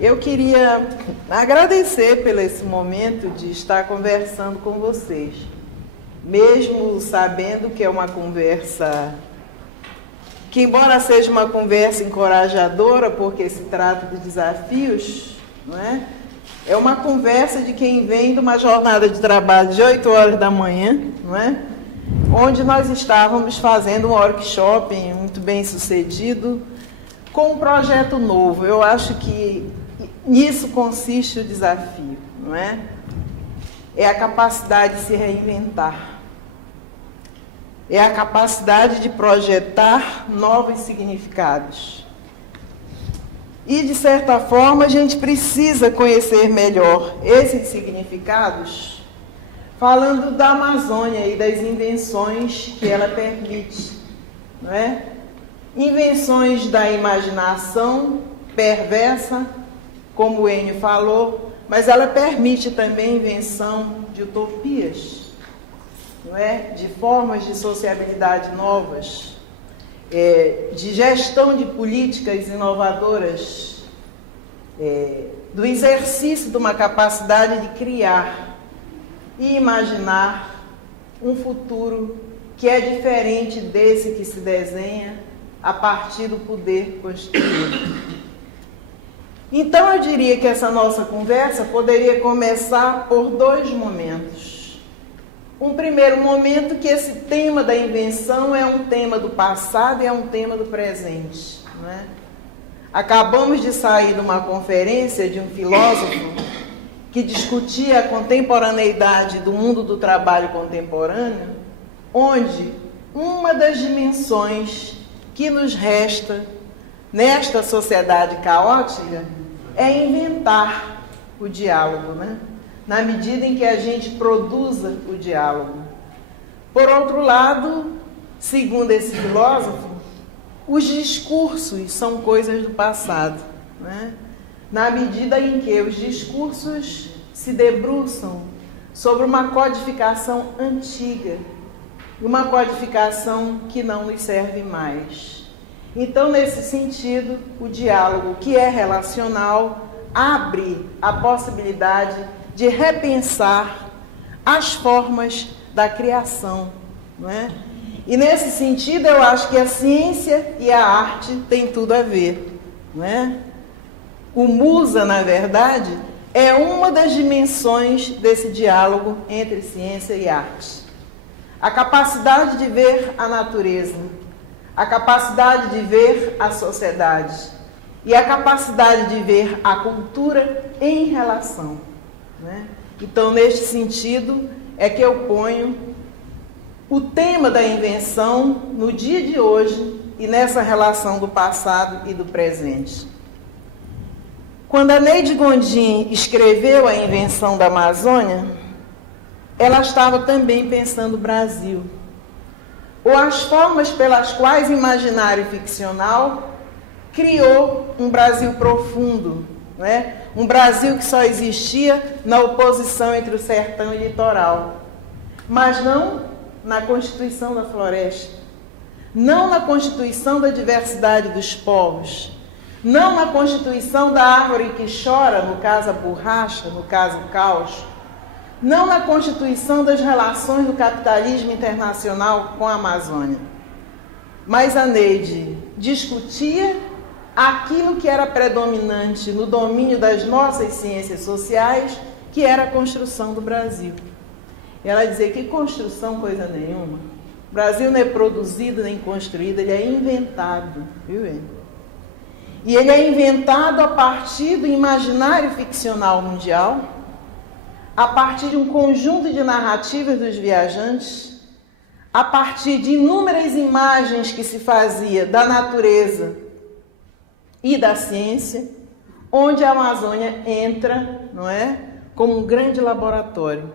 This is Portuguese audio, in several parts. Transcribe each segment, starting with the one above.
Eu queria agradecer pelo esse momento de estar conversando com vocês, mesmo sabendo que é uma conversa que, embora seja uma conversa encorajadora, porque se trata de desafios, não é? É uma conversa de quem vem de uma jornada de trabalho de 8 horas da manhã, não é? Onde nós estávamos fazendo um workshop muito bem sucedido, com um projeto novo. Eu acho que nisso consiste o desafio, não é? É a capacidade de se reinventar. É a capacidade de projetar novos significados. E, de certa forma, a gente precisa conhecer melhor esses significados, falando da Amazônia e das invenções que ela permite, não é? Invenções da imaginação perversa, como o Enio falou, mas ela permite também a invenção de utopias, não é? De formas de sociabilidade novas, de gestão de políticas inovadoras, do exercício de uma capacidade de criar e imaginar um futuro que é diferente desse que se desenha a partir do poder constituído. Então, eu diria que essa nossa conversa poderia começar por 2 momentos. Um primeiro momento que esse tema da invenção é um tema do passado e é um tema do presente, não é? Acabamos de sair de uma conferência de um filósofo que discutia a contemporaneidade do mundo do trabalho contemporâneo, onde uma das dimensões que nos resta nesta sociedade caótica é inventar o diálogo, né? Na medida em que a gente produza o diálogo. Por outro lado, segundo esse filósofo, os discursos são coisas do passado, né? Na medida em que os discursos se debruçam sobre uma codificação antiga, uma codificação que não nos serve mais. Então, nesse sentido, o diálogo, que é relacional, abre a possibilidade de repensar as formas da criação, não é? E nesse sentido, eu acho que a ciência e a arte têm tudo a ver, não é? O Musa, na verdade, é uma das dimensões desse diálogo entre ciência e arte. A capacidade de ver a natureza, a capacidade de ver a sociedade e a capacidade de ver a cultura em relação, né? Então, neste sentido, é que eu ponho o tema da invenção no dia de hoje e nessa relação do passado e do presente. Quando a Neide Gondim escreveu A Invenção da Amazônia, ela estava também pensando o Brasil, ou as formas pelas quais o imaginário ficcional criou um Brasil profundo, não é? Um Brasil que só existia na oposição entre o sertão e o litoral, mas não na Constituição da Floresta, não na Constituição da diversidade dos povos, não na Constituição da árvore que chora, no caso a borracha, no caso o caos, não na Constituição das relações do capitalismo internacional com a Amazônia. Mas a Neide discutia aquilo que era predominante no domínio das nossas ciências sociais, que era a construção do Brasil. Ela dizia que construção coisa nenhuma. O Brasil não é produzido nem construído, ele é inventado, viu, Enio? E ele é inventado a partir do imaginário ficcional mundial, a partir de um conjunto de narrativas dos viajantes, a partir de inúmeras imagens que se fazia da natureza e da ciência, onde a Amazônia entra, não é, como um grande laboratório,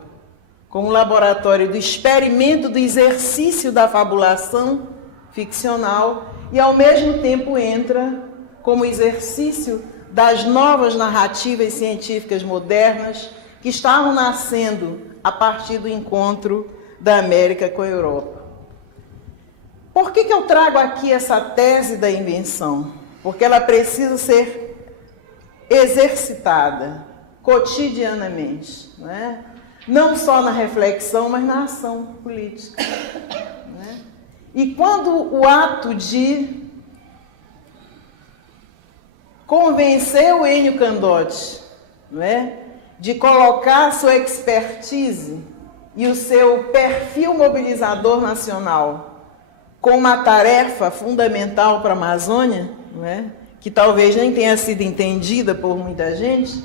como um laboratório do experimento, do exercício da fabulação ficcional e, ao mesmo tempo, entra como exercício das novas narrativas científicas modernas que estavam nascendo a partir do encontro da América com a Europa. Por que eu trago aqui essa tese da invenção? Porque ela precisa ser exercitada cotidianamente, não é? Não só na reflexão, mas na ação política. Não é? E quando o ato de convencer o Enio Candotti, não é, de colocar sua expertise e o seu perfil mobilizador nacional com uma tarefa fundamental para a Amazônia, não é, que talvez nem tenha sido entendida por muita gente,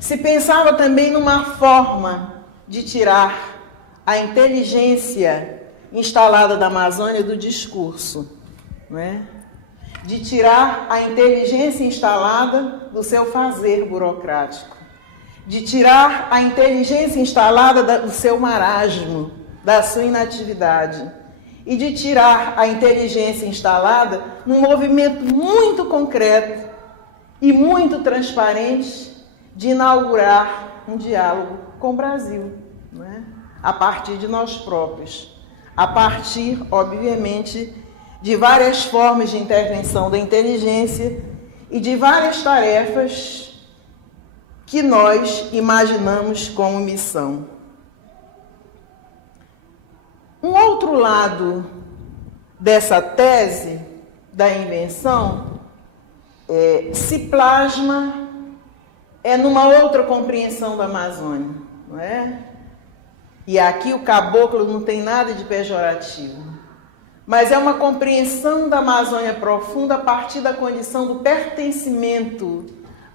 se pensava também numa forma de tirar a inteligência instalada da Amazônia do discurso, não é? De tirar a inteligência instalada do seu fazer burocrático, de tirar a inteligência instalada do seu marasmo, da sua inatividade, e de tirar a inteligência instalada num movimento muito concreto e muito transparente de inaugurar um diálogo com o Brasil, não é? A partir de nós próprios, a partir, obviamente, de várias formas de intervenção da inteligência e de várias tarefas que nós imaginamos como missão. Um outro lado dessa tese da invenção se plasma numa outra compreensão da Amazônia, não é? E aqui o caboclo não tem nada de pejorativo, mas é uma compreensão da Amazônia profunda a partir da condição do pertencimento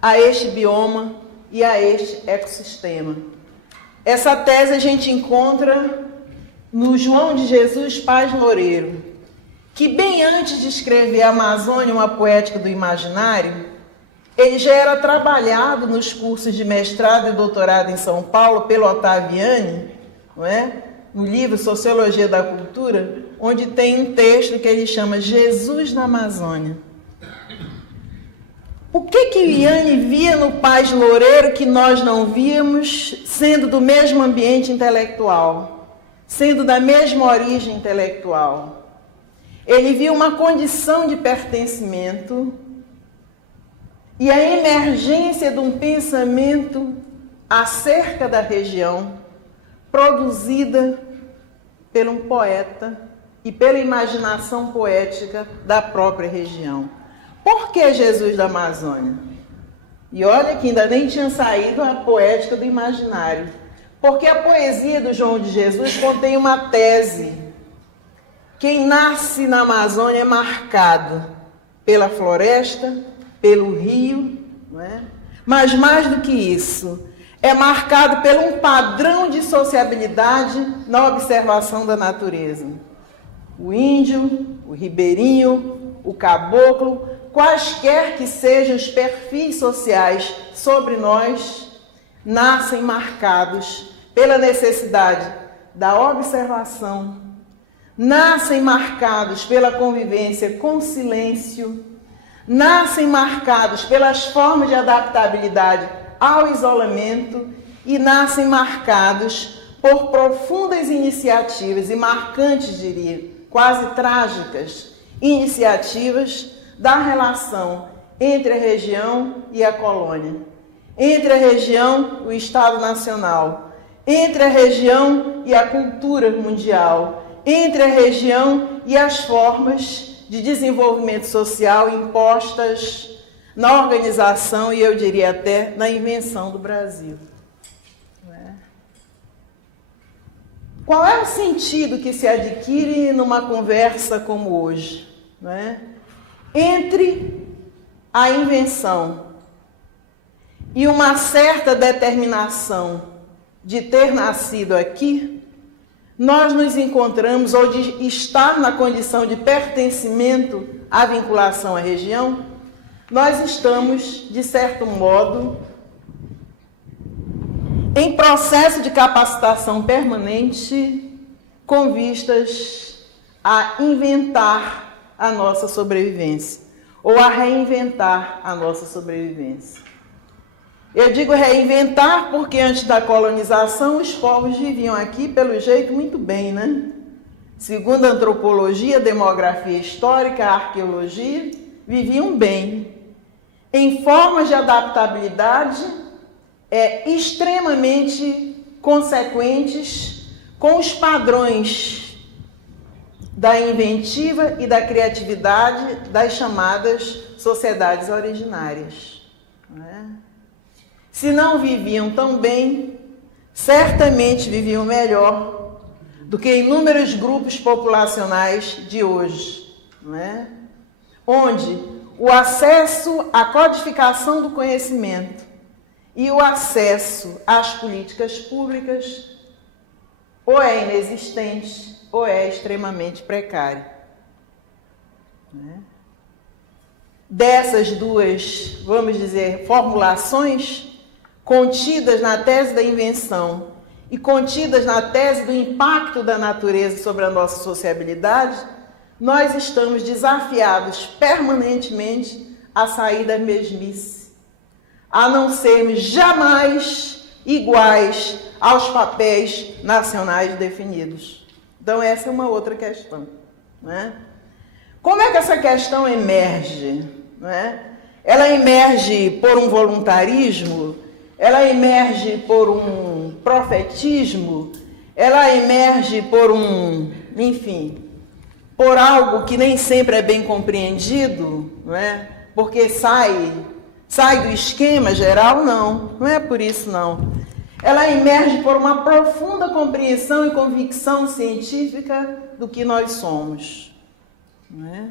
a este bioma e a este ecossistema. Essa tese a gente encontra no João de Jesus Paz Loureiro, que bem antes de escrever a Amazônia, uma poética do imaginário, ele já era trabalhado nos cursos de mestrado e doutorado em São Paulo pelo Ottaviani, não é? No livro Sociologia da Cultura, onde tem um texto que ele chama Jesus na Amazônia. O que Iane via no Paz Loureiro que nós não víamos, sendo do mesmo ambiente intelectual, sendo da mesma origem intelectual? Ele via uma condição de pertencimento e a emergência de um pensamento acerca da região, produzida por um poeta e pela imaginação poética da própria região. Por que Jesus da Amazônia? E olha que ainda nem tinha saído a poética do imaginário. Porque a poesia do João de Jesus contém uma tese. Quem nasce na Amazônia é marcado pela floresta, pelo rio, não é? Mas mais do que isso, é marcado por um padrão de sociabilidade na observação da natureza. O índio, o ribeirinho, o caboclo, quaisquer que sejam os perfis sociais sobre nós, nascem marcados pela necessidade da observação, nascem marcados pela convivência com silêncio, nascem marcados pelas formas de adaptabilidade ao isolamento e nascem marcados por profundas iniciativas e marcantes, diria, quase trágicas, iniciativas da relação entre a região e a colônia, entre a região e o Estado Nacional, entre a região e a cultura mundial, entre a região e as formas de desenvolvimento social impostas na organização e, eu diria até, na invenção do Brasil. Qual é o sentido que se adquire numa conversa como hoje, não é? Entre a invenção e uma certa determinação de ter nascido aqui, nós nos encontramos, ou de estar na condição de pertencimento à vinculação à região, nós estamos, de certo modo, em processo de capacitação permanente com vistas a inventar a nossa sobrevivência, ou a reinventar a nossa sobrevivência. Eu digo reinventar porque antes da colonização os povos viviam aqui, pelo jeito, muito bem, né? Segundo a antropologia, a demografia histórica, a arqueologia, viviam bem. em formas de adaptabilidade extremamente consequentes com os padrões da inventiva e da criatividade das chamadas sociedades originárias. Não é? Se não viviam tão bem, certamente viviam melhor do que inúmeros grupos populacionais de hoje, não é? Onde o acesso à codificação do conhecimento e o acesso às políticas públicas ou é inexistente ou é extremamente precário. Não é? Dessas duas, vamos dizer, formulações contidas na tese da invenção e contidas na tese do impacto da natureza sobre a nossa sociabilidade, nós estamos desafiados permanentemente a sair da mesmice, a não sermos jamais iguais aos papéis nacionais definidos. Então, essa é uma outra questão. Né? Como é que essa questão emerge? Né? Ela emerge por um voluntarismo, ela emerge por um profetismo, ela emerge por por algo que nem sempre é bem compreendido, não é? Porque sai do esquema geral, não é por isso não. Ela emerge por uma profunda compreensão e convicção científica do que nós somos, não é?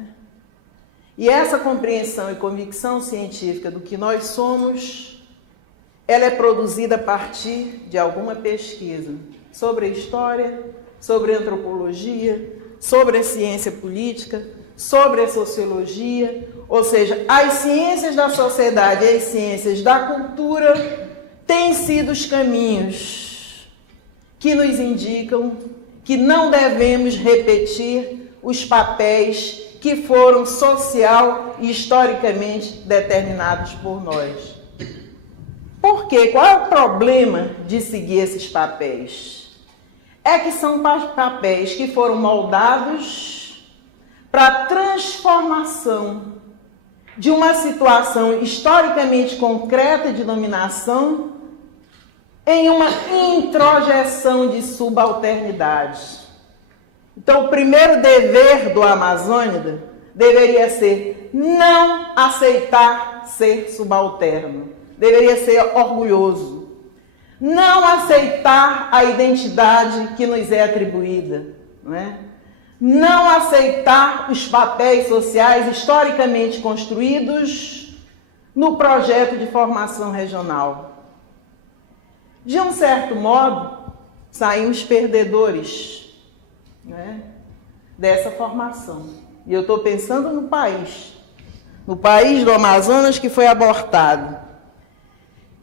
E essa compreensão e convicção científica do que nós somos, ela é produzida a partir de alguma pesquisa sobre a história, sobre a antropologia, sobre a ciência política, sobre a sociologia, ou seja, as ciências da sociedade e as ciências da cultura têm sido os caminhos que nos indicam que não devemos repetir os papéis que foram social e historicamente determinados por nós. Por quê? Qual é o problema de seguir esses papéis? É que são papéis que foram moldados para a transformação de uma situação historicamente concreta de dominação em uma introjeção de subalternidade. Então, o primeiro dever do amazônida deveria ser não aceitar ser subalterno. Deveria ser orgulhoso. Não aceitar a identidade que nos é atribuída. Não é? Não aceitar os papéis sociais historicamente construídos no projeto de formação regional. De um certo modo, saímos perdedores, né, dessa formação. E eu estou pensando no país do Amazonas que foi abortado.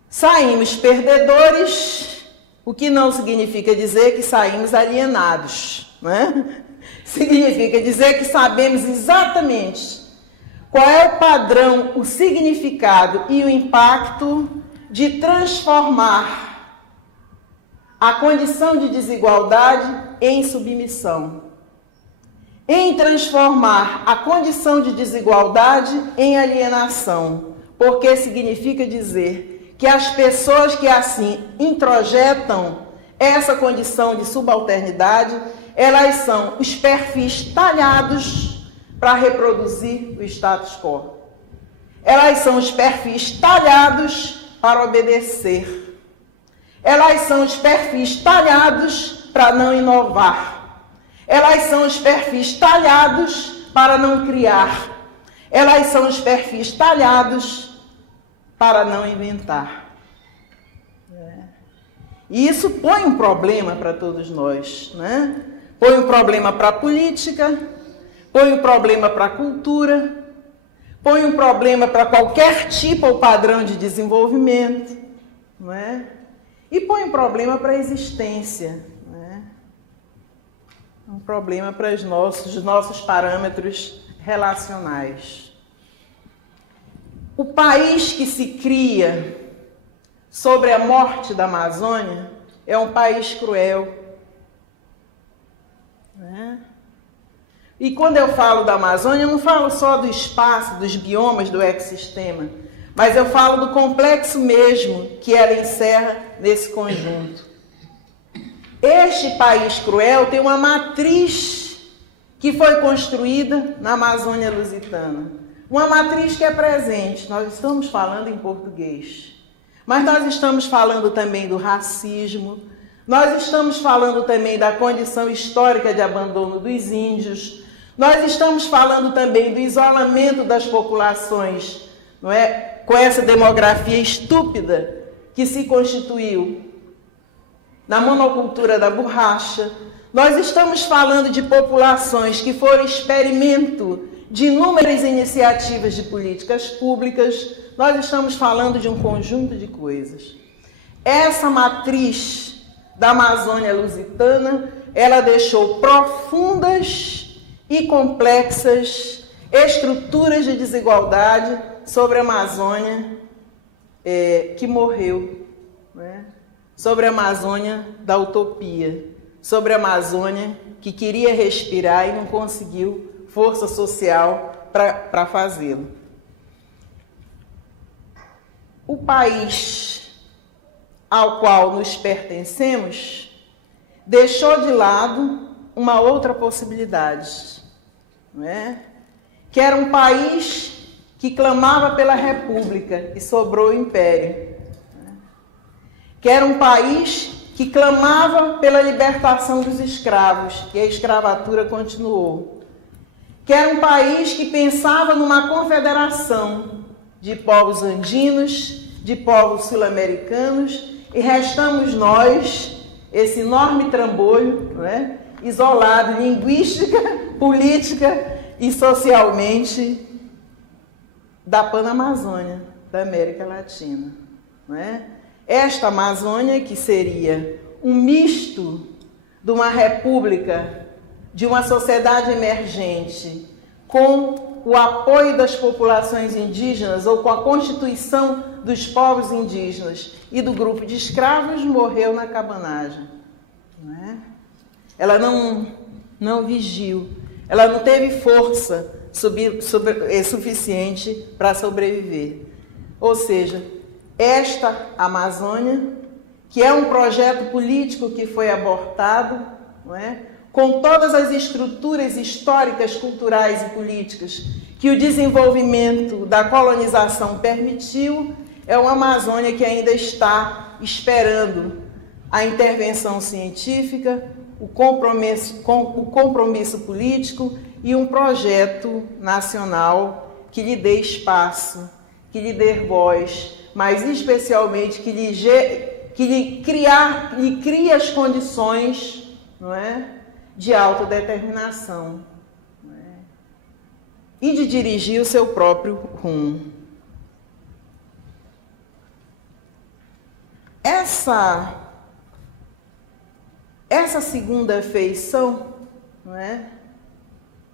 Saímos perdedores, o que não significa dizer que saímos alienados, né? Significa dizer que sabemos exatamente qual é o padrão, o significado e o impacto de transformar a condição de desigualdade em submissão, em transformar a condição de desigualdade em alienação, porque significa dizer que as pessoas que assim introjetam essa condição de subalternidade, elas são os perfis talhados para reproduzir o status quo. Elas são os perfis talhados para obedecer. Elas são os perfis talhados para não inovar. Elas são os perfis talhados para não criar. Elas são os perfis talhados para não inventar. E isso põe um problema para todos nós, né? Põe um problema para a política, põe um problema para a cultura, põe um problema para qualquer tipo ou padrão de desenvolvimento, não é? E põe um problema para a existência, né? Um problema para os nossos parâmetros relacionais. O país que se cria sobre a morte da Amazônia é um país cruel. Né? E quando eu falo da Amazônia, eu não falo só do espaço, dos biomas, do ecossistema, mas eu falo do complexo mesmo que ela encerra nesse conjunto. Este país cruel tem uma matriz que foi construída na Amazônia Lusitana. Uma matriz que é presente. Nós estamos falando em português, mas nós estamos falando também do racismo, nós estamos falando também da condição histórica de abandono dos índios, nós estamos falando também do isolamento das populações, não é? Com essa demografia estúpida que se constituiu na monocultura da borracha. Nós estamos falando de populações que foram experimento de inúmeras iniciativas de políticas públicas. Nós estamos falando de um conjunto de coisas. Essa matriz da Amazônia Lusitana, ela deixou profundas e complexas estruturas de desigualdade sobre a Amazônia que morreu, né? Sobre a Amazônia da utopia, sobre a Amazônia que queria respirar e não conseguiu força social para fazê-lo. O país ao qual nos pertencemos deixou de lado uma outra possibilidade, não é? Que era um país que clamava pela república e sobrou o império, que era um país que clamava pela libertação dos escravos, e a escravatura continuou, que era um país que pensava numa confederação de povos andinos, de povos sul-americanos, e restamos nós, esse enorme trambolho, não é? Isolado linguística, política e socialmente da Panamazônia, da América Latina, não é? Esta Amazônia que seria um misto de uma república, de uma sociedade emergente, com o apoio das populações indígenas ou com a constituição dos povos indígenas e do grupo de escravos, morreu na cabanagem, não é? Ela não vigiu, ela não teve força suficiente para sobreviver. Ou seja, esta Amazônia, que é um projeto político que foi abortado, não é? Com todas as estruturas históricas, culturais e políticas que o desenvolvimento da colonização permitiu, é uma Amazônia que ainda está esperando a intervenção científica, o compromisso político e um projeto nacional que lhe dê espaço, que lhe dê voz, mas especialmente que lhe crie as condições, não é, de autodeterminação, não é, e de dirigir o seu próprio rumo. Essa segunda feição, não é,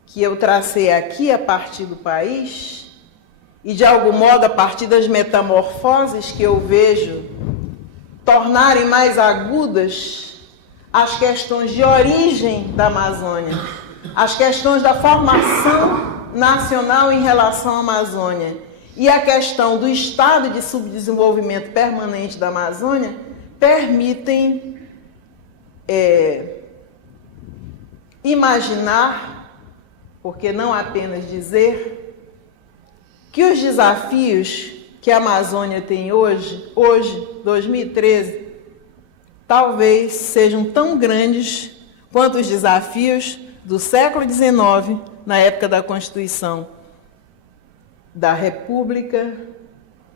que eu tracei aqui a partir do país, e de algum modo a partir das metamorfoses que eu vejo tornarem mais agudas as questões de origem da Amazônia, as questões da formação nacional em relação à Amazônia e a questão do estado de subdesenvolvimento permanente da Amazônia, permitem imaginar, porque não apenas dizer, que os desafios que a Amazônia tem hoje, 2013, talvez sejam tão grandes quanto os desafios do século XIX, na época da Constituição da República,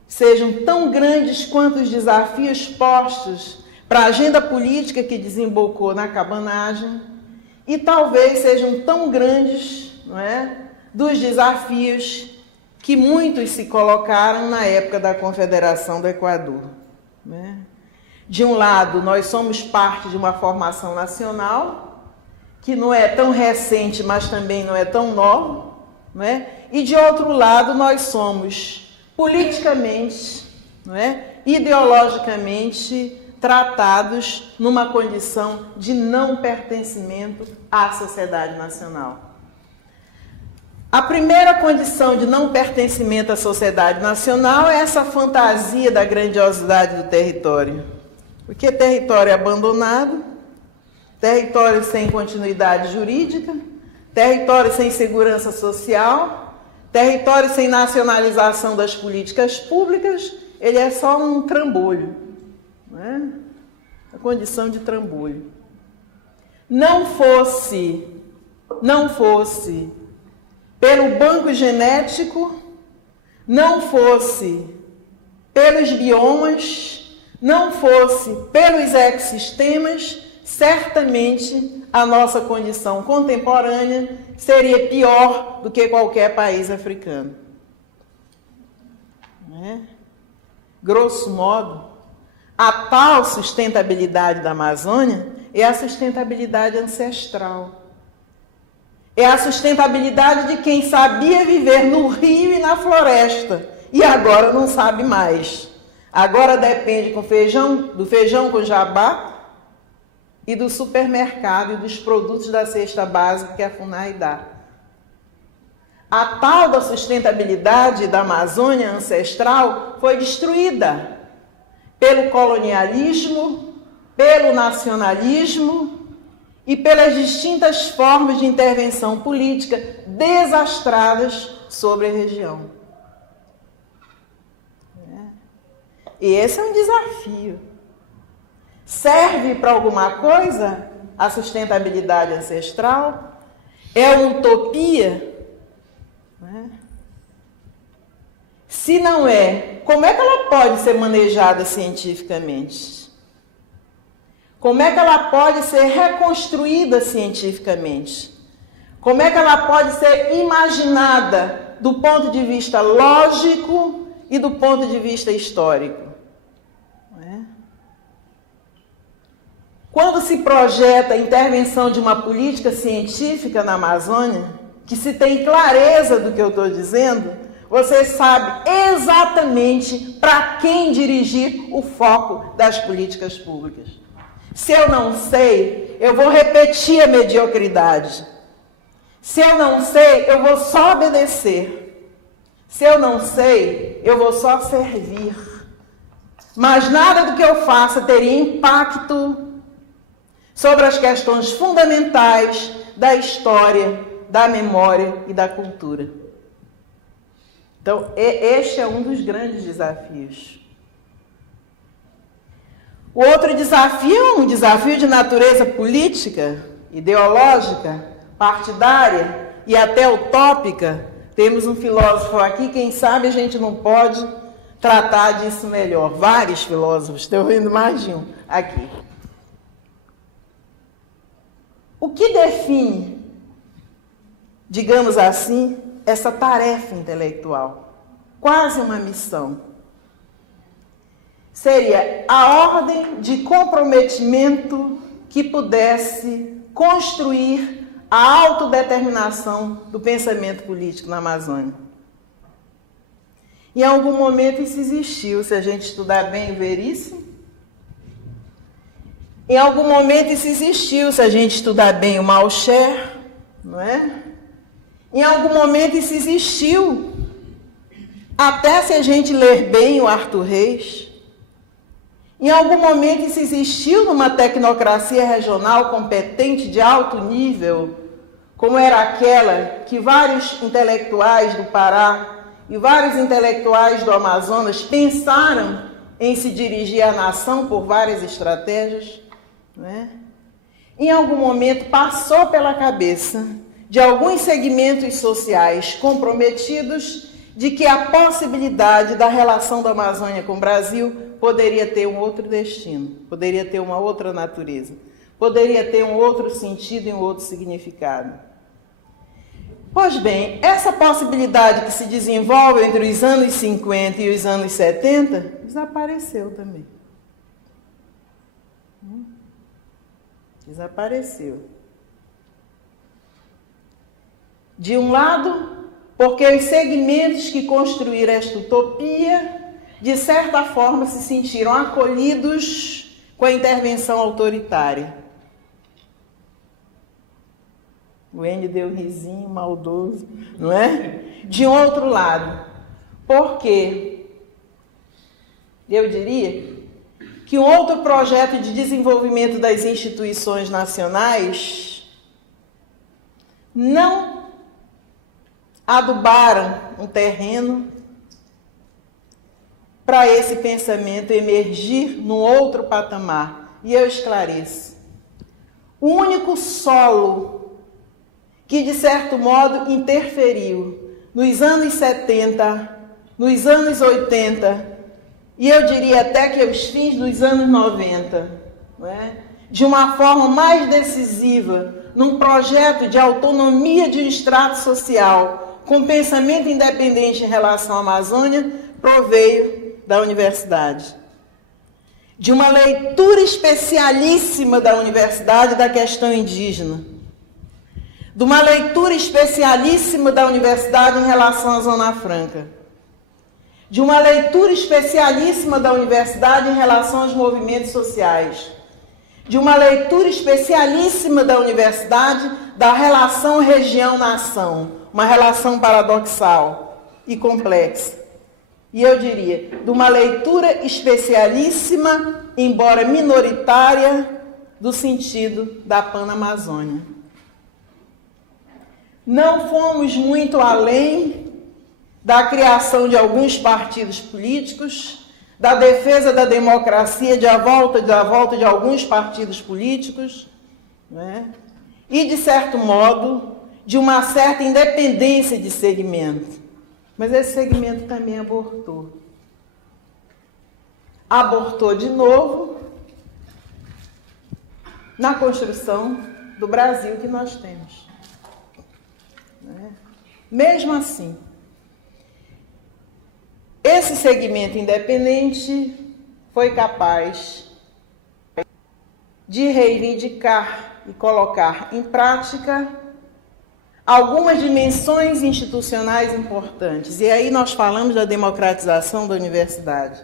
sejam tão grandes quanto os desafios postos para a agenda política que desembocou na cabanagem, e talvez sejam tão grandes, não é, dos desafios que muitos se colocaram na época da Confederação do Equador, né? De um lado, nós somos parte de uma formação nacional, que não é tão recente, mas também não é tão nova, não é? E de outro lado, nós somos politicamente, não é, ideologicamente tratados numa condição de não pertencimento à sociedade nacional. A primeira condição de não pertencimento à sociedade nacional é essa fantasia da grandiosidade do território. Porque território abandonado, território sem continuidade jurídica, território sem segurança social, território sem nacionalização das políticas públicas, ele é só um trambolho, né? A condição de trambolho. Não fosse pelo banco genético, não fosse pelos biomas, não fosse pelos ecossistemas, certamente a nossa condição contemporânea seria pior do que qualquer país africano. Né? Grosso modo, a tal sustentabilidade da Amazônia é a sustentabilidade ancestral. É a sustentabilidade de quem sabia viver no rio e na floresta e agora não sabe mais. Agora depende do feijão com jabá e do supermercado e dos produtos da cesta básica que a FUNAI dá. A tal da sustentabilidade da Amazônia ancestral foi destruída pelo colonialismo, pelo nacionalismo e pelas distintas formas de intervenção política desastradas sobre a região. E esse é um desafio. Serve para alguma coisa a sustentabilidade ancestral? É uma utopia? Se não é, como é que ela pode ser manejada cientificamente? Como é que ela pode ser reconstruída cientificamente? Como é que ela pode ser imaginada do ponto de vista lógico e do ponto de vista histórico? Quando se projeta a intervenção de uma política científica na Amazônia, que se tem clareza do que eu estou dizendo, você sabe exatamente para quem dirigir o foco das políticas públicas. Se eu não sei, eu vou repetir a mediocridade. Se eu não sei, eu vou só obedecer. Se eu não sei, eu vou só servir. Mas nada do que eu faça teria impacto sobre as questões fundamentais da história, da memória e da cultura. Então, este é um dos grandes desafios. O outro desafio é um desafio de natureza política, ideológica, partidária e até utópica. Temos um filósofo aqui, quem sabe a gente não pode tratar disso melhor. Vários filósofos, estou vendo mais de um aqui. O que define, digamos assim, essa tarefa intelectual? Quase uma missão. Seria a ordem de comprometimento que pudesse construir a autodeterminação do pensamento político na Amazônia. Em algum momento isso existiu, se a gente estudar bem o Veríssimo. Em algum momento isso existiu, se a gente estudar bem o Malcher, não é? Em algum momento isso existiu, até se a gente ler bem o Arthur Reis. Em algum momento isso existiu numa tecnocracia regional competente de alto nível, como era aquela que vários intelectuais do Pará e vários intelectuais do Amazonas pensaram em se dirigir à nação por várias estratégias. Né? Em algum momento passou pela cabeça de alguns segmentos sociais comprometidos de que a possibilidade da relação da Amazônia com o Brasil poderia ter um outro destino, poderia ter uma outra natureza, poderia ter um outro sentido e um outro significado. Pois bem, essa possibilidade que se desenvolve entre os anos 50 e os anos 70 desapareceu também. Desapareceu. De um lado, porque os segmentos que construíram esta utopia, de certa forma, se sentiram acolhidos com a intervenção autoritária. O N deu um risinho maldoso, não é? De outro lado, porque eu diria que um outro projeto de desenvolvimento das instituições nacionais não adubaram um terreno para esse pensamento emergir num outro patamar. E eu esclareço. O único solo que, de certo modo, interferiu nos anos 70, nos anos 80, e eu diria até que os fins dos anos 90, não é? De uma forma mais decisiva, num projeto de autonomia de um extrato social, com pensamento independente em relação à Amazônia, proveio da universidade. De uma leitura especialíssima da universidade da questão indígena. De uma leitura especialíssima da universidade em relação à Zona Franca. De uma leitura especialíssima da universidade em relação aos movimentos sociais. De uma leitura especialíssima da universidade da relação região-nação, uma relação paradoxal e complexa. E eu diria, de uma leitura especialíssima, embora minoritária, do sentido da Panamazônia. Não fomos muito além da criação de alguns partidos políticos, da defesa da democracia, da volta de alguns partidos políticos, né? E, de certo modo, de uma certa independência de segmento. Mas esse segmento também abortou. Abortou de novo na construção do Brasil que nós temos. Né? Mesmo assim, esse segmento independente foi capaz de reivindicar e colocar em prática algumas dimensões institucionais importantes. E aí nós falamos da democratização da universidade,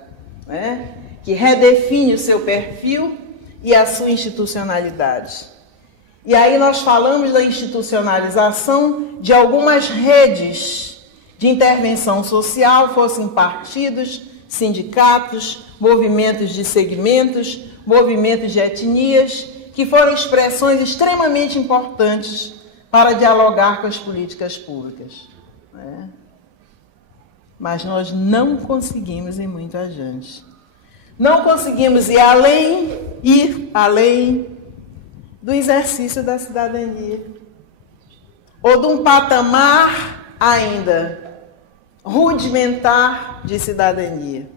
né? Que redefine o seu perfil e a sua institucionalidade. E aí nós falamos da institucionalização de algumas redes de intervenção social, fossem partidos, sindicatos, movimentos de segmentos, movimentos de etnias, que foram expressões extremamente importantes para dialogar com as políticas públicas. Né? Mas nós não conseguimos ir muito adiante. Não conseguimos ir além do exercício da cidadania, ou de um patamar ainda rudimentar de cidadania,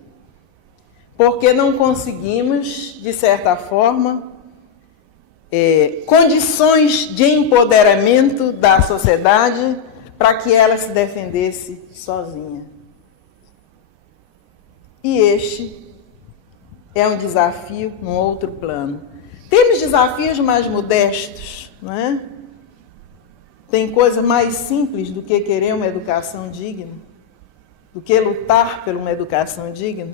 porque não conseguimos, de certa forma, condições de empoderamento da sociedade para que ela se defendesse sozinha. E este é um desafio num outro plano. Temos desafios mais modestos, não é? Tem coisa mais simples do que querer uma educação digna, do que lutar por uma educação digna.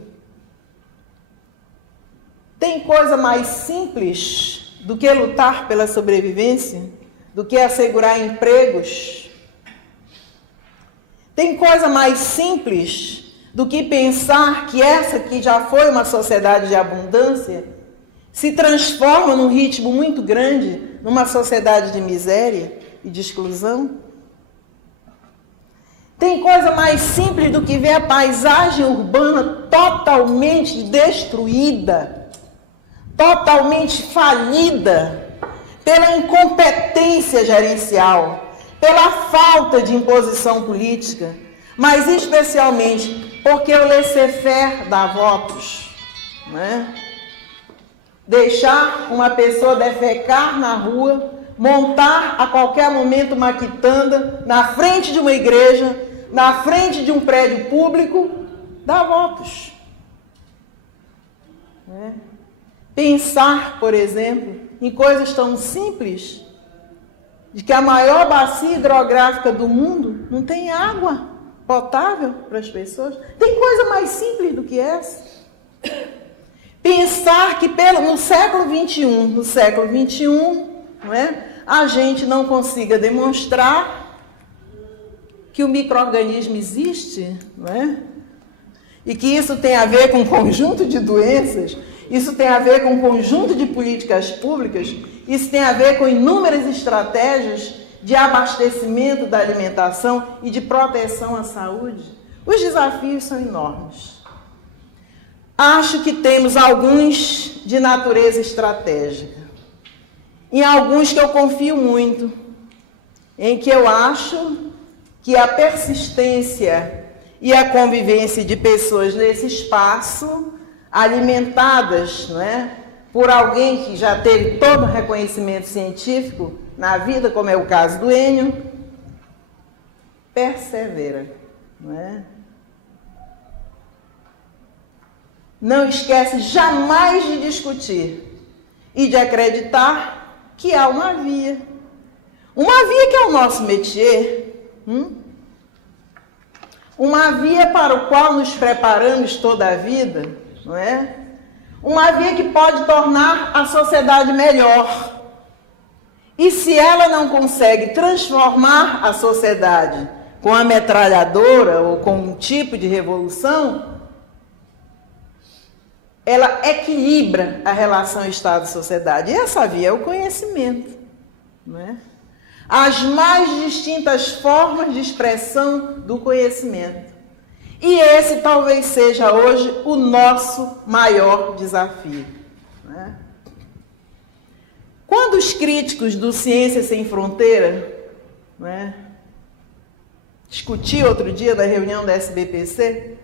Tem coisa mais simples do que lutar pela sobrevivência, do que assegurar empregos. Tem coisa mais simples do que pensar que essa que já foi uma sociedade de abundância se transforma num ritmo muito grande numa sociedade de miséria e de exclusão. Tem coisa mais simples do que ver a paisagem urbana totalmente destruída, totalmente falida pela incompetência gerencial, pela falta de imposição política, mas especialmente porque o laissez-faire dá votos, né? Deixar uma pessoa defecar na rua, montar a qualquer momento uma quitanda na frente de uma igreja, na frente de um prédio público, dá votos. Né? Pensar, por exemplo, em coisas tão simples, de que a maior bacia hidrográfica do mundo não tem água potável para as pessoas. Tem coisa mais simples do que essa? Pensar que no século XXI, não é? a gente não consiga demonstrar que o micro-organismo existe, não é? E que isso tem a ver com um conjunto de doenças, isso tem a ver com um conjunto de políticas públicas, isso tem a ver com inúmeras estratégias de abastecimento da alimentação e de proteção à saúde. Os desafios são enormes. Acho que temos alguns de natureza estratégica. Em alguns que eu confio muito, em que eu acho que a persistência e a convivência de pessoas nesse espaço, alimentadas, não é, por alguém que já teve todo o reconhecimento científico na vida, como é o caso do Enio, persevera, não é? Não esquece jamais de discutir e de acreditar que há uma via. Uma via que é o nosso métier. Uma via para o qual nos preparamos toda a vida, não é? Uma via que pode tornar a sociedade melhor. E se ela não consegue transformar a sociedade com a metralhadora ou com um tipo de revolução, ela equilibra a relação Estado-sociedade. E essa via é o conhecimento, não é? As mais distintas formas de expressão do conhecimento. E esse talvez seja hoje o nosso maior desafio, não é? Quando os críticos do Ciência Sem Fronteira, não é, discuti outro dia na reunião da SBPC,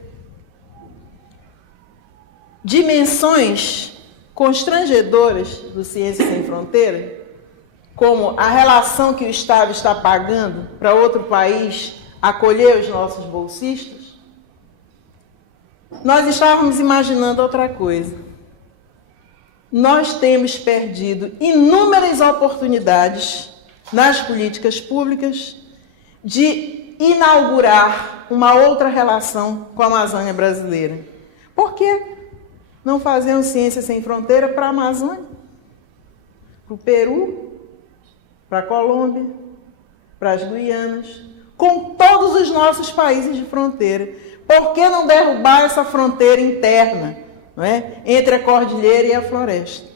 dimensões constrangedoras do Ciência Sem Fronteira, como a relação que o Estado está pagando para outro país acolher os nossos bolsistas, nós estávamos imaginando outra coisa. Nós temos perdido inúmeras oportunidades nas políticas públicas de inaugurar uma outra relação com a Amazônia brasileira. Por quê? Não fazemos Ciência Sem Fronteira para a Amazônia, para o Peru, para a Colômbia, para as Guianas, com todos os nossos países de fronteira. Por que não derrubar essa fronteira interna, não é, entre a cordilheira e a floresta?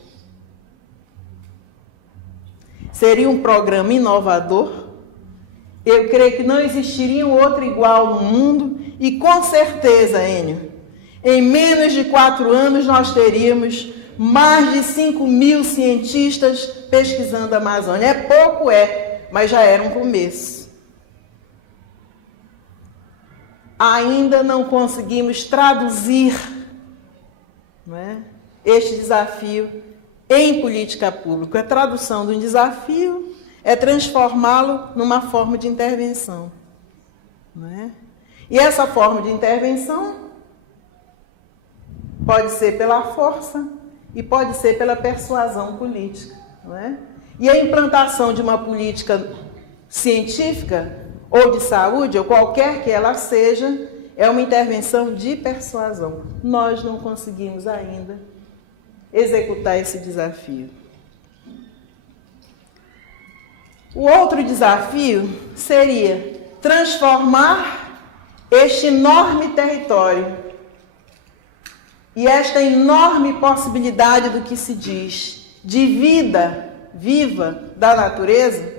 Seria um programa inovador. Eu creio que não existiria um outro igual no mundo e, com certeza, Enio, em menos de 4 anos nós teríamos mais de 5.000 cientistas pesquisando a Amazônia. É pouco, mas já era um começo. Ainda não conseguimos traduzir, não é, este desafio em política pública. A tradução de um desafio é transformá-lo numa forma de intervenção, não é? E essa forma de intervenção pode ser pela força e pode ser pela persuasão política, não é? E a implantação de uma política científica ou de saúde, ou qualquer que ela seja, é uma intervenção de persuasão. Nós não conseguimos ainda executar esse desafio. O outro desafio seria transformar este enorme território e esta enorme possibilidade do que se diz de vida viva da natureza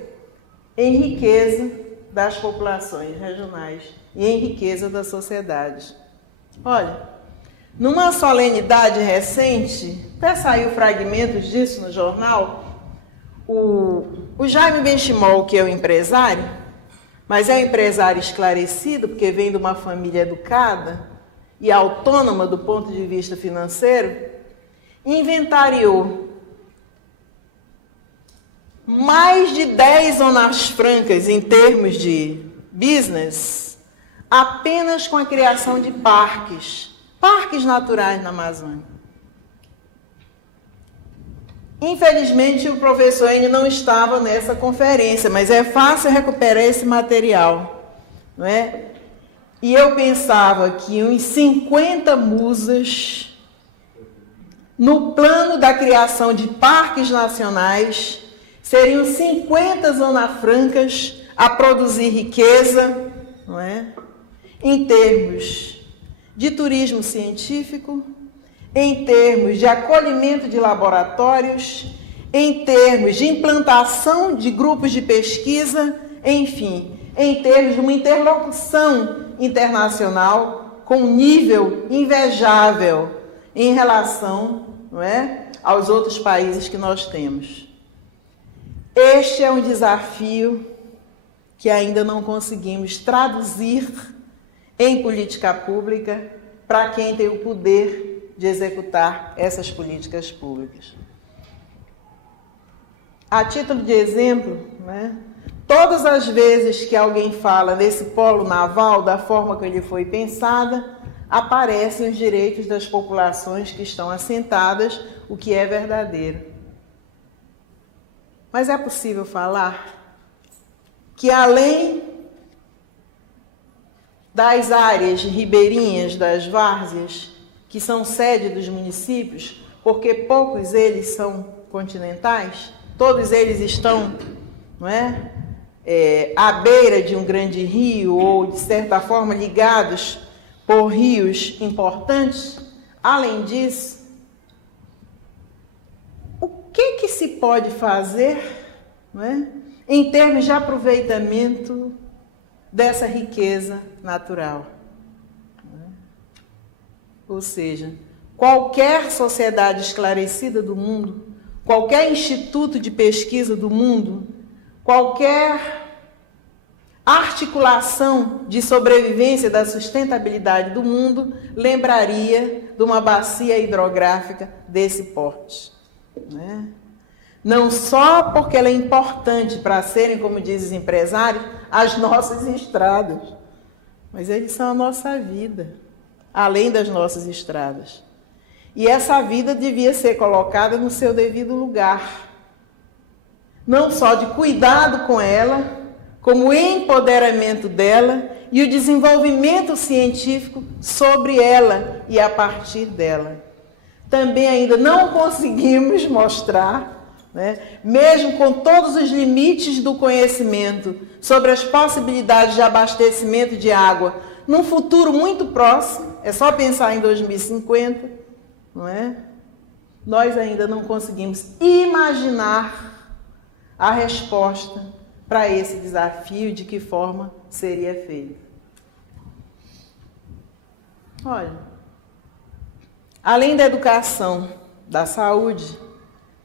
em riqueza das populações regionais e em riqueza da sociedade. Olha, numa solenidade recente, até saiu fragmentos disso no jornal, o Jaime Benchimol, que é o empresário, mas é um empresário esclarecido, porque vem de uma família educada e autônoma do ponto de vista financeiro, inventariou mais de 10 zonas francas em termos de business, apenas com a criação de parques naturais na Amazônia. Infelizmente, o professor Enio não estava nessa conferência, mas é fácil recuperar esse material, não é? E eu pensava que uns 50 musas no plano da criação de parques nacionais Seriam 50 zonas francas a produzir riqueza, não é? Em termos de turismo científico, em termos de acolhimento de laboratórios, em termos de implantação de grupos de pesquisa, enfim, em termos de uma interlocução internacional com um nível invejável em relação, não é, aos outros países que nós temos. Este é um desafio que ainda não conseguimos traduzir em política pública para quem tem o poder de executar essas políticas públicas. A título de exemplo, né, todas as vezes que alguém fala desse polo naval, da forma que ele foi pensada, aparecem os direitos das populações que estão assentadas, o que é verdadeiro. Mas é possível falar que além das áreas ribeirinhas das várzeas, que são sede dos municípios, porque poucos eles são continentais, todos eles estão, não é, à beira de um grande rio ou, de certa forma, ligados por rios importantes. Além disso, o que se pode fazer, não é, em termos de aproveitamento dessa riqueza natural? Ou seja, qualquer sociedade esclarecida do mundo, qualquer instituto de pesquisa do mundo, qualquer articulação de sobrevivência da sustentabilidade do mundo lembraria de uma bacia hidrográfica desse porte, né? Não só porque ela é importante para serem, como dizem os empresários, as nossas estradas, mas eles são a nossa vida, além das nossas estradas. E essa vida devia ser colocada no seu devido lugar, não só de cuidado com ela, como o empoderamento dela e o desenvolvimento científico sobre ela e a partir dela. Também ainda não conseguimos mostrar, né, mesmo com todos os limites do conhecimento sobre as possibilidades de abastecimento de água num futuro muito próximo, é só pensar em 2050, não é? Nós ainda não conseguimos imaginar a resposta para esse desafio, de que forma seria feito. Olha, além da educação, da saúde,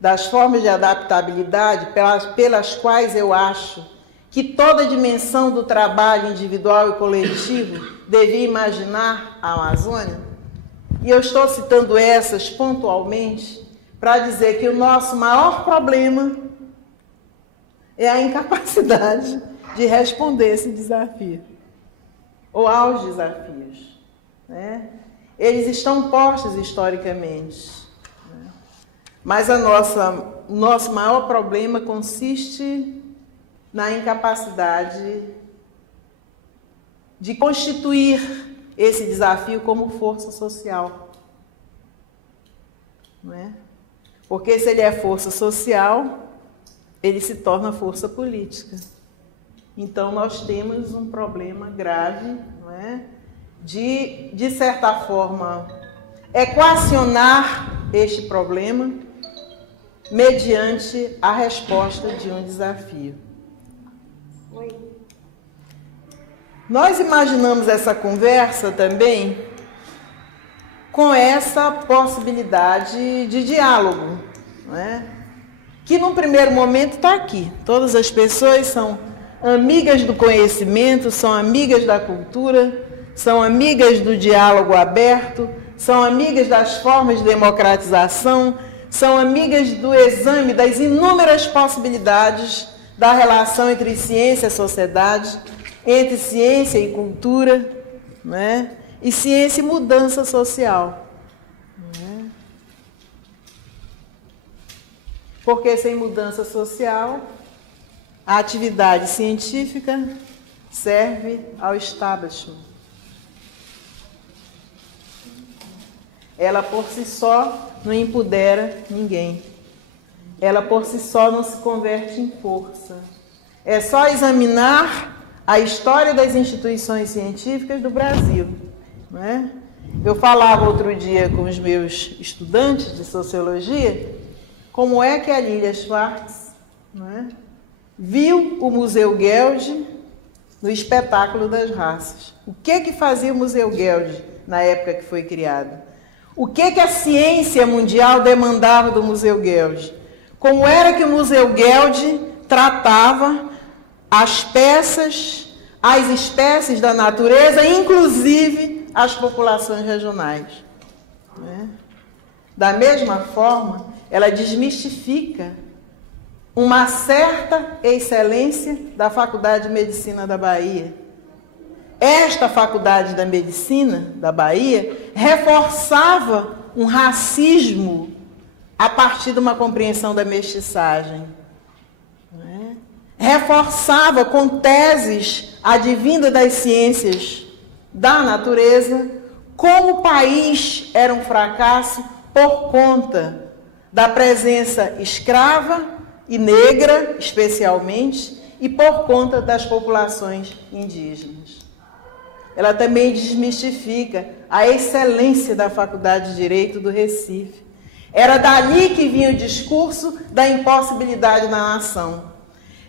das formas de adaptabilidade pelas quais eu acho que toda a dimensão do trabalho individual e coletivo devia imaginar a Amazônia, e eu estou citando essas pontualmente para dizer que o nosso maior problema é a incapacidade de responder esse desafio, ou aos desafios, né? Eles estão postos historicamente, né? Mas o nosso maior problema consiste na incapacidade de constituir esse desafio como força social, não é? Porque se ele é força social, ele se torna força política. Então nós temos um problema grave, não é? De certa forma, equacionar este problema mediante a resposta de um desafio. Oi. Nós imaginamos essa conversa também com essa possibilidade de diálogo, não é? Que num primeiro momento está aqui. Todas as pessoas são amigas do conhecimento, são amigas da cultura, são amigas do diálogo aberto, são amigas das formas de democratização, são amigas do exame das inúmeras possibilidades da relação entre ciência e sociedade, entre ciência e cultura, né? E ciência e mudança social. Né? Porque sem mudança social, a atividade científica serve ao establishment. Ela por si só não empodera ninguém. ela por si só não se converte em força. É só examinar a história das instituições científicas do Brasil, não é? Eu falava outro dia com os meus estudantes de sociologia como é que a Lilia Schwartz, não é, viu o Museu Geld no espetáculo das raças. O que fazia o Museu Geld na época que foi criado? O que a ciência mundial demandava do Museu Geld? Como era que o Museu Geld tratava as peças, as espécies da natureza, inclusive as populações regionais? Né? Da mesma forma, ela desmistifica uma certa excelência da Faculdade de Medicina da Bahia. Esta Faculdade da Medicina da Bahia reforçava um racismo a partir de uma compreensão da mestiçagem. Né? Reforçava com teses advindas das ciências da natureza como o país era um fracasso por conta da presença escrava e negra, especialmente, e por conta das populações indígenas. Ela também desmistifica a excelência da Faculdade de Direito do Recife. Era dali que vinha o discurso da impossibilidade na nação.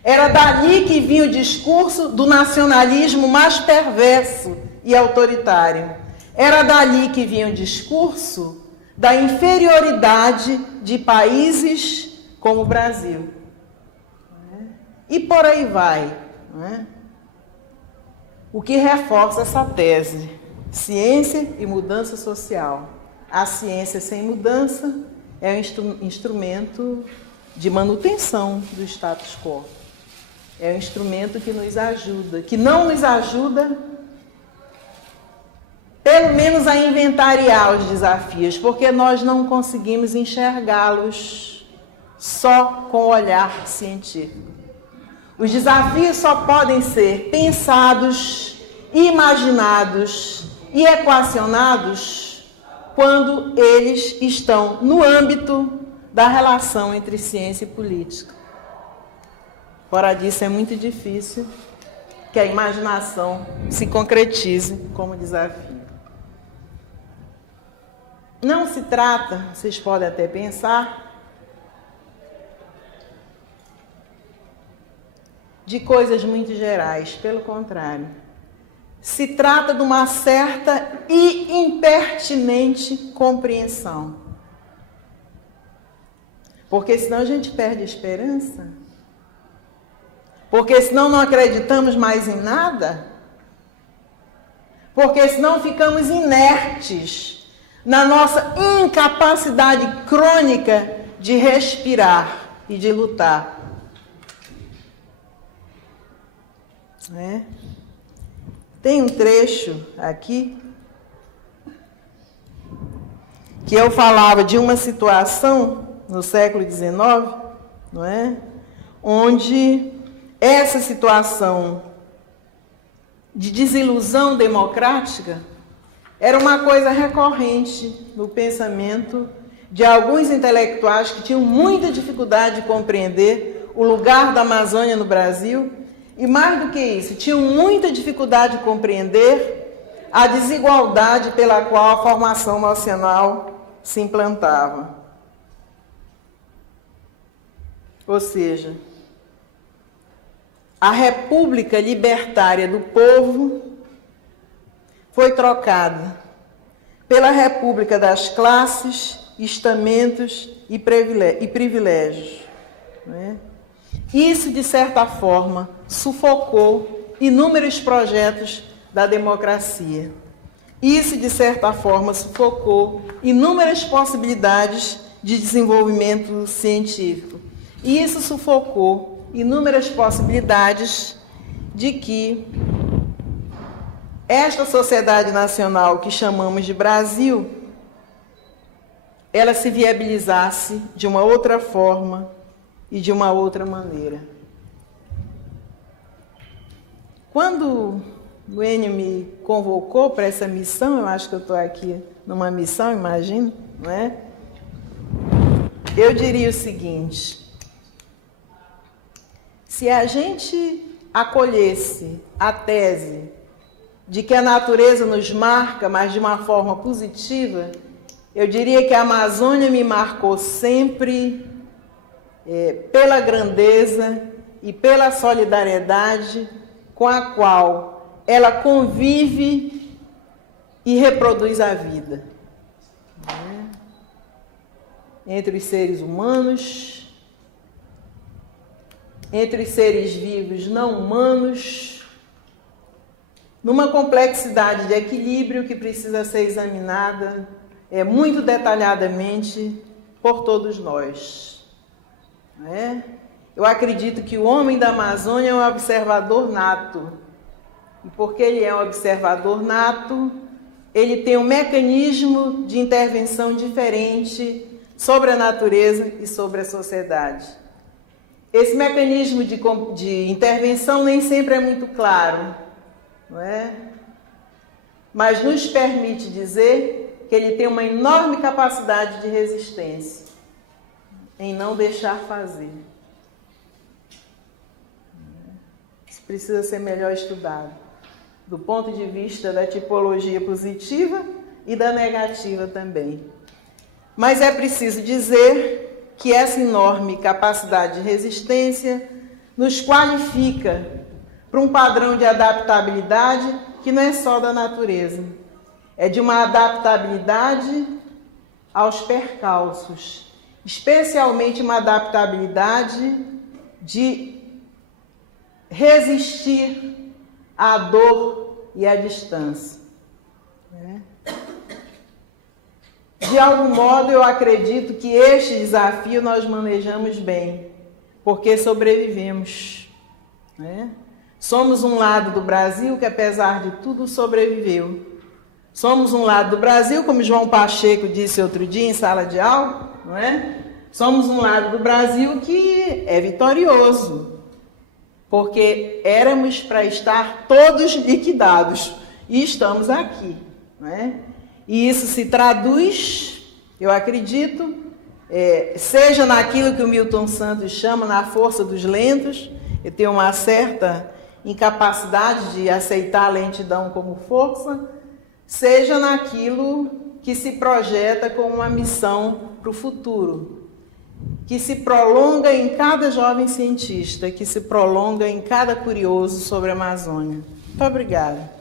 Era dali que vinha o discurso do nacionalismo mais perverso e autoritário. Era dali que vinha o discurso da inferioridade de países como o Brasil. E por aí vai. Não é? O que reforça essa tese? Ciência e mudança social. A ciência sem mudança é um instrumento de manutenção do status quo. É um instrumento que nos ajuda, que não nos ajuda, pelo menos a inventariar os desafios, porque nós não conseguimos enxergá-los só com o olhar científico. Os desafios só podem ser pensados, imaginados e equacionados quando eles estão no âmbito da relação entre ciência e política. Fora disso, é muito difícil que a imaginação se concretize como desafio. Não se trata, vocês podem até pensar, de coisas muito gerais, pelo contrário. Se trata de uma certa e impertinente compreensão. Porque senão a gente perde a esperança. Porque senão não acreditamos mais em nada. Porque senão ficamos inertes na nossa incapacidade crônica de respirar e de lutar. Tem um trecho aqui que eu falava de uma situação no século XIX, não é? Onde essa situação de desilusão democrática era uma coisa recorrente no pensamento de alguns intelectuais que tinham muita dificuldade de compreender o lugar da Amazônia no Brasil. E mais do que isso, tinham muita dificuldade de compreender a desigualdade pela qual a formação nacional se implantava. Ou seja, a República Libertária do Povo foi trocada pela República das Classes, Estamentos e Privilégios. Não é? Isso, de certa forma, sufocou inúmeros projetos da democracia. Isso, de certa forma, sufocou inúmeras possibilidades de desenvolvimento científico. Isso sufocou inúmeras possibilidades de que esta sociedade nacional que chamamos de Brasil, ela se viabilizasse de uma outra forma e de uma outra maneira. Quando o Enio me convocou para essa missão, eu acho que eu estou aqui numa missão, imagino, não é? eu diria o seguinte: se a gente acolhesse a tese de que a natureza nos marca, mas de uma forma positiva, eu diria que a Amazônia me marcou sempre pela grandeza e pela solidariedade com a qual ela convive e reproduz a vida, né? Entre os seres humanos, entre os seres vivos não humanos, numa complexidade de equilíbrio que precisa ser examinada muito detalhadamente por todos nós, né? Eu acredito que o homem da Amazônia é um observador nato, e porque ele é um observador nato, ele tem um mecanismo de intervenção diferente sobre a natureza e sobre a sociedade. Esse mecanismo de intervenção nem sempre é muito claro, não é? Mas nos permite dizer que ele tem uma enorme capacidade de resistência em não deixar fazer. Isso precisa ser melhor estudado, do ponto de vista da tipologia positiva e da negativa também. Mas é preciso dizer que essa enorme capacidade de resistência nos qualifica para um padrão de adaptabilidade que não é só da natureza, é de uma adaptabilidade aos percalços, especialmente uma adaptabilidade de resistir à dor e à distância, né? De algum modo, eu acredito que este desafio nós manejamos bem, porque sobrevivemos, né? Somos um lado do Brasil que, apesar de tudo, sobreviveu. Somos um lado do Brasil, como João Pacheco disse outro dia em sala de aula, não é? Somos um lado do Brasil que é vitorioso, porque éramos para estar todos liquidados e estamos aqui, não é? E isso se traduz, eu acredito, seja naquilo que o Milton Santos chama na força dos lentos. Eu tenho uma certa incapacidade de aceitar a lentidão como força, seja naquilo que se projeta como uma missão para o futuro, que se prolonga em cada jovem cientista, que se prolonga em cada curioso sobre a Amazônia. Muito obrigada.